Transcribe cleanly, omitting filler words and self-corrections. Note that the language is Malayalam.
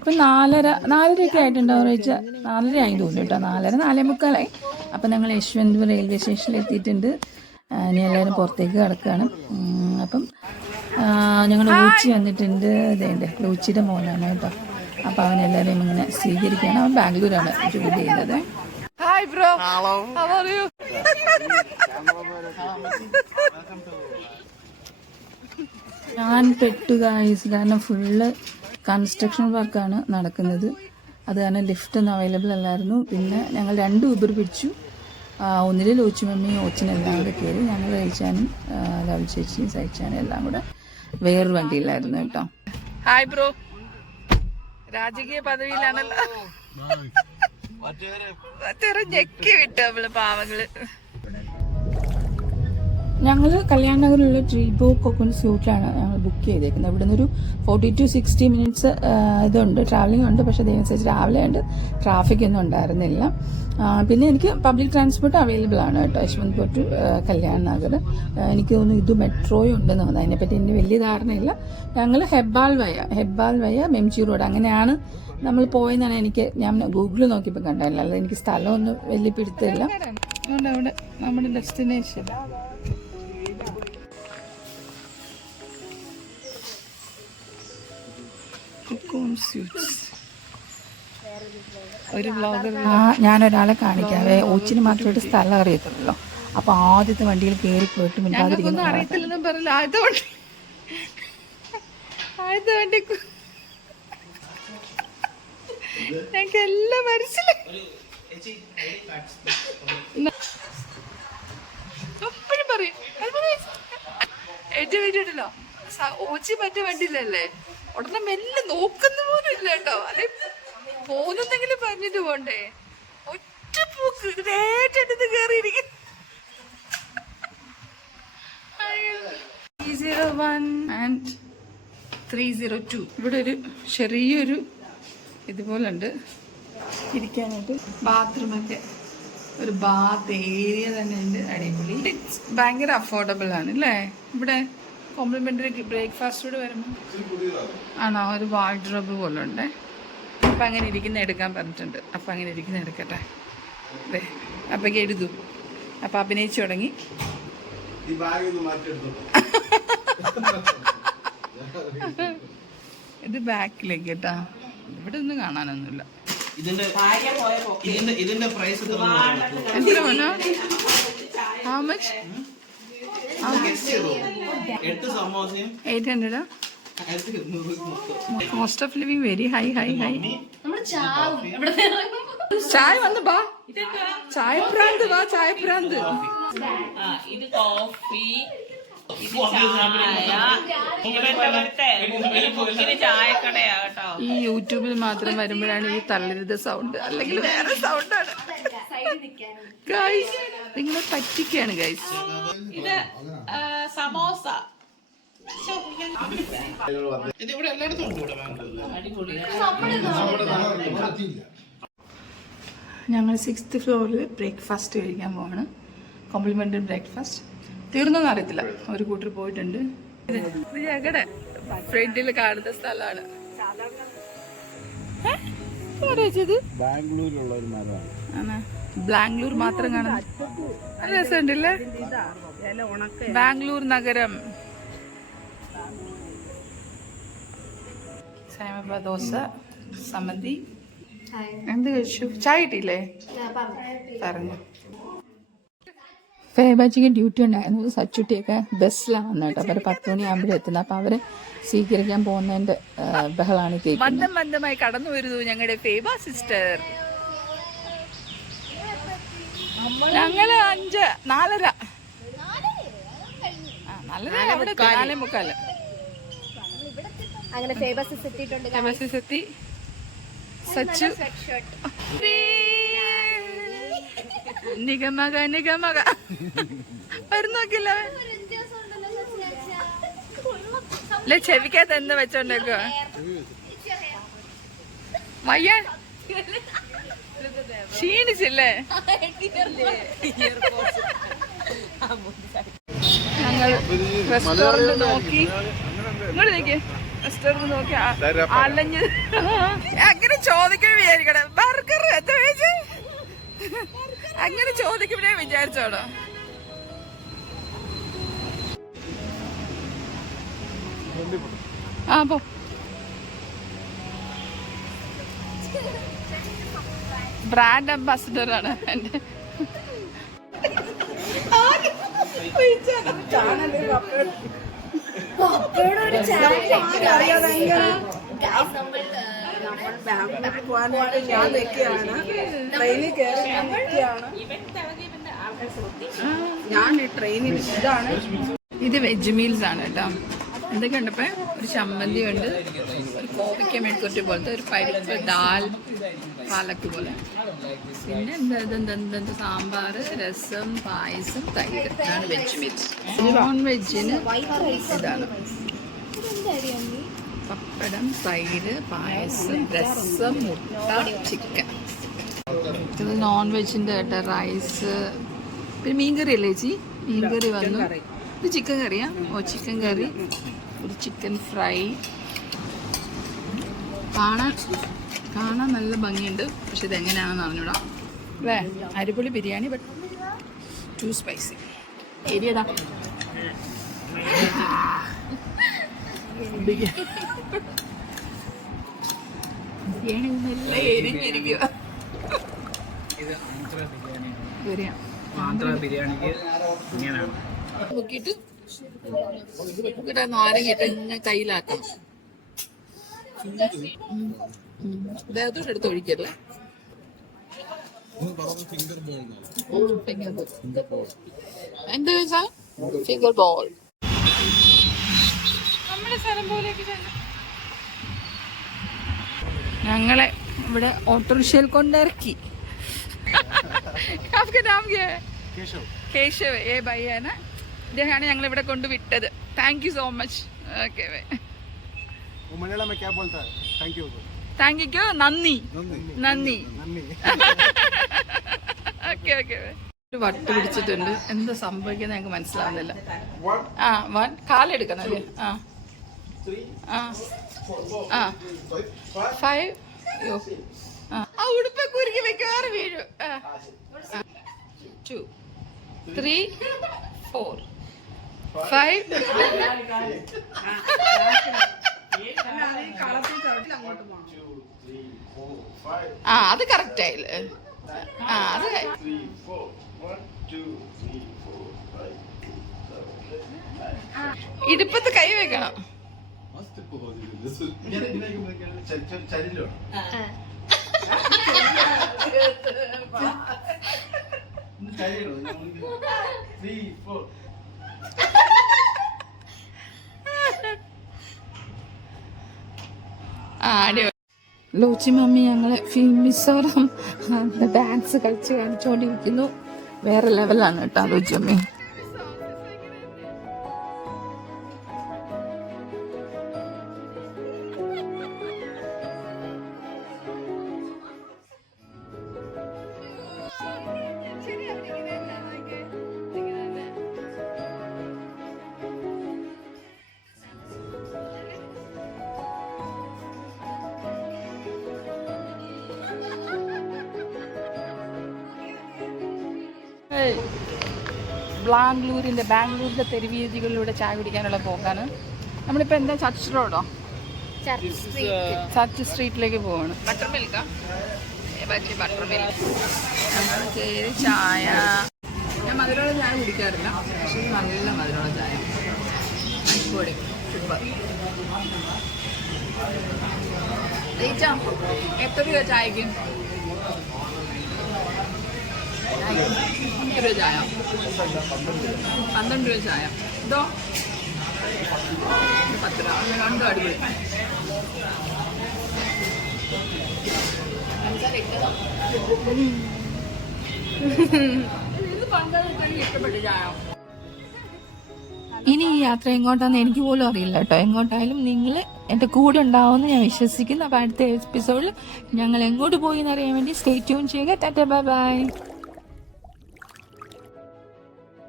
ഇപ്പം 4:30 ആയിട്ടുണ്ടാവും റേച്ച. 4:30 ആയി തോന്നുന്നു കേട്ടോ. 4:30 4:45. അപ്പം ഞങ്ങൾ യശ്വന്ത് റെയിൽവേ സ്റ്റേഷനിൽ എത്തിയിട്ടുണ്ട്. ഇനി എല്ലാവരും പുറത്തേക്ക് കിടക്കുകയാണ്. അപ്പം ഞങ്ങൾ ഊച്ചി വന്നിട്ടുണ്ട്. ഇതേണ്ട ഊച്ചിയുടെ മോനാണ് കേട്ടോ. അപ്പം അവനെല്ലാവരെയും ഇങ്ങനെ സ്വീകരിക്കുകയാണ്. അവൻ ബാംഗ്ലൂരാണ് ജോലി ചെയ്യുന്നത്. Hi bro. Hello. How are you? ഞാൻ പെട്ടു ഗായ്സ്. കാരണം ഫുള്ള് കൺസ്ട്രക്ഷൻ വർക്കാണ് നടക്കുന്നത്. അത് കാരണം ലിഫ്റ്റ് ഒന്നും അവൈലബിൾ അല്ലായിരുന്നു. പിന്നെ ഞങ്ങൾ 2 ഊബർ പിടിച്ചു. ഒന്നിൽ ലോച്ചു മമ്മിയും ഓച്ചിനെല്ലാം കൂടെ കയറി. ഞങ്ങൾ കഴിച്ചാനും ലവ് ചേച്ചിയും സഹിച്ചാനും എല്ലാം കൂടെ വേറൊരു വണ്ടിയിലായിരുന്നു കേട്ടോ. Hi bro. രാജകീയ പദവിയിലാണല്ലോ. ഞെക്കി വിട്ടു അവള് പാവങ്ങള്. ഞങ്ങൾ കല്യാൺ നഗറിലുള്ള ട്രീബോ കൊക്കോൺ സ്യൂട്ടിലാണ് ഞങ്ങൾ ബുക്ക് ചെയ്തേക്കുന്നത്. ഇവിടെ നിന്നൊരു 40 to 60 minutes ഇതുണ്ട്, ട്രാവലിംഗ് ഉണ്ട്. പക്ഷേ അതനുസരിച്ച് രാവിലെ ഉണ്ട്, ട്രാഫിക് ഒന്നും ഉണ്ടായിരുന്നില്ല. പിന്നെ എനിക്ക് പബ്ലിക് ട്രാൻസ്പോർട്ട് അവൈലബിൾ ആണ് കേട്ടോ, യശ്വന്ത്പൂർ ടു കല്യാൺ നഗർ. എനിക്ക് തോന്നുന്നു ഇത് മെട്രോയും ഉണ്ടെന്ന് തോന്നുന്നു. അതിനെപ്പറ്റി എനിക്ക് വലിയ ധാരണയില്ല. ഞങ്ങൾ ഹെബ്ബാൾ വയ മെംജി റോഡ് അങ്ങനെയാണ് നമ്മൾ പോയെന്നാണ് ഞാൻ ഗൂഗിളിൽ നോക്കിയപ്പോൾ കണ്ടതല്ല. അല്ലാതെ എനിക്ക് സ്ഥലമൊന്നും വലിയ പിടുത്തില്ല. അവിടെ നമ്മുടെ ഡെസ്റ്റിനേഷൻ ഒരു വ്ളോഗർ. ഞാനൊരാളെ കാണിക്കാവേ. ഓച്ചിന് മാത്രമായിട്ട് സ്ഥലം അറിയത്തില്ലല്ലോ. അപ്പൊ ആദ്യത്തെ വണ്ടിയിൽ കയറി പോയിട്ട് മിണ്ടാതിരിക്കുന്നു. അറിയത്തില്ലെന്നും പറഞ്ഞില്ല. ആദ്യത്തെ വണ്ടി ഞങ്ങൾക്ക് എല്ലാം മനസ്സിലായി. എപ്പോഴും പറയും ഏറ്റവും വേണ്ടിയിട്ടല്ലോ. ഓച്ചി മറ്റേ വണ്ടിയിലല്ലേ, ഉടനെ മെല്ലെ നോക്കുന്ന പോലും ഇല്ല കേട്ടോ. അല്ലെ പോകുന്നെങ്കിലും പറഞ്ഞിട്ട് പോണ്ടേ. ഒറ്റ പൂക്ക് ഏറ്റെടുത്ത് കയറിയിരിക്കും. 301 and 302. ഇവിടെ ഒരു ചെറിയൊരു ഇതുപോലുണ്ട് ഇരിക്കാനായിട്ട്. ബാത്റൂമൊക്കെ ഒരു ബാത്ത് ഏരിയ തന്നെ ഉണ്ട്. അടിപൊളി. ഭയങ്കര അഫോർഡബിൾ ആണ് അല്ലേ. ഇവിടെ കോംപ്ലിമെന്ററി ബ്രേക്ക്ഫാസ്റ്റ് കൂടെ വരുമ്പോൾ ആണോ ഒരു വാർഡ്രോബ് പോലെ ഉണ്ട്. അപ്പം അങ്ങനെ ഇരിക്കുന്ന എടുക്കാൻ പറഞ്ഞിട്ടുണ്ട്. അപ്പം അങ്ങനെ ഇരിക്കുന്ന എടുക്കട്ടെ. അതെ അപ്പൊക്കെ എഴുതൂ. അപ്പം അഭിനയിച്ചു തുടങ്ങി. ഇത് ബാക്കിലേക്ക് കേട്ടാ. ഇവിടെ ഒന്നും കാണാനൊന്നുമില്ല. ഇതിന്റെ പ്രൈസ് എത്ര മോനോ? How much? 800. Cost of living very high. ചായ വന്ന് ബാ. ചായപ്രാന്ത് വാ. ചായപ്രാന്ത്. ഇത് കോഫി, ഈ യൂട്യൂബിൽ മാത്രം വരുമ്പോഴാണ് ഈ തള്ളരുത് സൗണ്ട്, അല്ലെങ്കിൽ വേറെ സൗണ്ടാണ്. നിങ്ങളെ പറ്റിക്കാണ് ഗൈസ്. ഇത് സമോസ. ഞങ്ങൾ 6th ഫ്ലോറിൽ ബ്രേക്ക്ഫാസ്റ്റ് കഴിക്കാൻ പോവാണ്. Complementary breakfast. തീർന്നൊന്നും അറിയത്തില്ല. ഒരു കൂട്ടർ പോയിട്ടുണ്ട്. ഇത് ഞങ്ങളുടെ ഫ്രണ്ടിൽ കാണുന്ന സ്ഥലമാണ്. ബാംഗ്ലൂരിലുള്ള ഒരു മരമാണ്. ബാംഗ്ലൂർ മാത്രം കാണുന്നത് രസമുണ്ടല്ലേ. ബാംഗ്ലൂർ നഗരം. സാമപ്പ ദോശ, സമന്തി. എന്ത് കഴിച്ചു? ചായ കിട്ടിയില്ലേ? പറഞ്ഞു. ഫേബാജിക്ക് ഡ്യൂട്ടി ഉണ്ടായിരുന്നു. സച്ചുട്ടിയൊക്കെ ബസ്സിലാണ് വന്നത് കേട്ടോ. അവർ 10 മണിയാകുമ്പോഴേ എത്തുന്നത്. അപ്പം അവരെ സ്വീകരിക്കാൻ പോകുന്നതിന്റെ ബഹളാണ് കേൾക്കുന്നത്. മന്ദമായി കടന്നു വരുന്നു ഞങ്ങളുടെ ഫേബ സിസ്റ്റർ. ഞങ്ങള് 4:30 അവിടെ 4:45 അങ്ങനെ ഫേബസ് എത്തി. സച്ചു നിഗമക വരുന്നോക്കില്ല. അല്ലെ ചെവിക്കകത്ത് എന്താ വെച്ചോണ്ടേക്കോ വയ്യ. ക്ഷീണിച്ചില്ലേ? ഞങ്ങൾ റെസ്റ്റോറന്റ് നോക്കി. ഇങ്ങോട്ട് നോക്കിയേ. റെസ്റ്റോറന്റ് നോക്കി അലഞ്ഞ് അങ്ങനെ ചോദിക്കണ വിചാരിക്കണേ ബർഗർ എന്താ ചോദിച്ചേ അങ്ങനെ ചോദിക്കുമ്പോഴേ വിചാരിച്ചോടോ. ആ പോ. ബ്രാൻഡ് അംബാസിഡർ ആണ് എന്റെ. ഞാൻ ട്രെയിനിൽ ഇതാണ്. ഇത് വെജ് മീൽസ് ആണ് കേട്ടോ. എന്തൊക്കെ ഉണ്ടപ്പോ ഒരു ചമ്മന്തി ഉണ്ട്, ഒരു കോവയ്ക്ക മെഴുക്കുവരട്ടി പോലത്തെ, ഒരു പരിപ്പ് ദാൽ പാലക്ക് പോലെ, പിന്നെ എന്താ സാമ്പാർ, രസം, പായസം, തൈര്. ഇതാണ് വെജ് മീൽസ്. നോൺ വെജിന് ഇതാണ് പപ്പടം, തൈര്, പായസം, രസം, മുട്ട, ചിക്കൻ. ഇത് നോൺ വെജിൻ്റെ കേട്ടോ. റൈസ്, പിന്നെ മീൻകറി അല്ലേ ചേച്ചി? മീൻകറി വന്നു. ഇത് ചിക്കൻ കറിയാ? ഓ ചിക്കൻ കറി, ഒരു ചിക്കൻ ഫ്രൈ. കാണാൻ നല്ല ഭംഗിയുണ്ട്, പക്ഷെ ഇത് എങ്ങനെയാണെന്ന് അറിഞ്ഞൂടാ. അല്ലേ അരിപ്പൊളി ബിരിയാണി, ബട്ട് ടു സ്പൈസി. എരിയടാ. ബിരിയാണി നല്ല എരിഞ്ഞിരിക്കുക. ബിരിയാണിക്ക് ഇങ്ങനെയാണ് നോക്കിയിട്ട് നാരങ്ങിട്ട് ഇങ്ങനെ കയ്യിലാക്കണം. ദേഹത്തോട്ട് എടുത്ത് ഒഴിക്കല്ലേ. എന്താ വെച്ചാ ഫിംഗർ ബോൾ. നമ്മുടെ സ്ഥലം പോലെയൊക്കെ ഞങ്ങളെ ഇവിടെ ഓട്ടോറിക്ഷയിൽ കൊണ്ടിറക്കി. കേശവ് ഏ ഭയ്യാണ്. ഇദ്ദേഹമാണ് ഞങ്ങൾ ഇവിടെ കൊണ്ട് വിട്ടത്. Thank you so much. Okay thank you നന്ദി നന്ദി. Okay okay. ഒരു വട്ട് പിടിച്ചിട്ടുണ്ട്. എന്താ സംഭവിക്കുന്നത് ഞങ്ങൾക്ക് മനസ്സിലാവുന്നില്ല. ആ കാലെടുക്കണം അല്ലേ? ആ 5. ആ ഉടുപ്പ് കുരുക്കി വെക്കാറ് വീഴും. 2 3 4 5. ആ അത് കറക്റ്റ് ആയില്ലേ? ആ അത് ഇടുപ്പത്ത് കൈ വെക്കണം. ലോച്ചി മമ്മി ഞങ്ങളെ മിസോറാം ഡാൻസ് കളിച്ച് കാണിച്ചുകൊണ്ടിരിക്കുന്നു. വേറെ ലെവലാണ് കേട്ടോ ലോച്ചി മമ്മി. ബാംഗ്ലൂരിന്റെ തെരുവീതികളിലൂടെ ചായ കുടിക്കാനുള്ള പോക്കാണ്. നമ്മളിപ്പോ എന്താ ചർച്ച് റോഡോ? ചർച്ച് സ്ട്രീറ്റിലേക്ക് പോവാണ്. ബട്ടർ മിൽക്കാ? Butter milk. ഞങ്ങൾ കയറി ചായ. ഞാൻ മധുരമുള്ള ചായ കുടിക്കാറില്ല, പക്ഷെ നല്ല മധുരമുള്ള ചായ. അടിപൊളി, സൂപ്പർ. എത്ര രൂപ ചായക്ക്? 5 രൂപ ചായ, 12 രൂപ ചായ. ഇതോ 10 രൂപ. രണ്ടും അടിപൊളി. ഇഷ്ടപ്പെട്ട ചായ. ഇനി ഈ യാത്ര എങ്ങോട്ടാന്ന് എനിക്ക് പോലും അറിയില്ല കേട്ടോ. എങ്ങോട്ടായാലും നിങ്ങൾ എൻ്റെ കൂടെ ഉണ്ടാവുമെന്ന് ഞാൻ വിശ്വസിക്കുന്നു. അപ്പോൾ അടുത്ത എപ്പിസോഡിൽ ഞങ്ങൾ എങ്ങോട്ട് പോയി എന്നറിയാൻ വേണ്ടി സ്റ്റേ ട്യൂൺ ചെയ്യുക. Tata bye bye.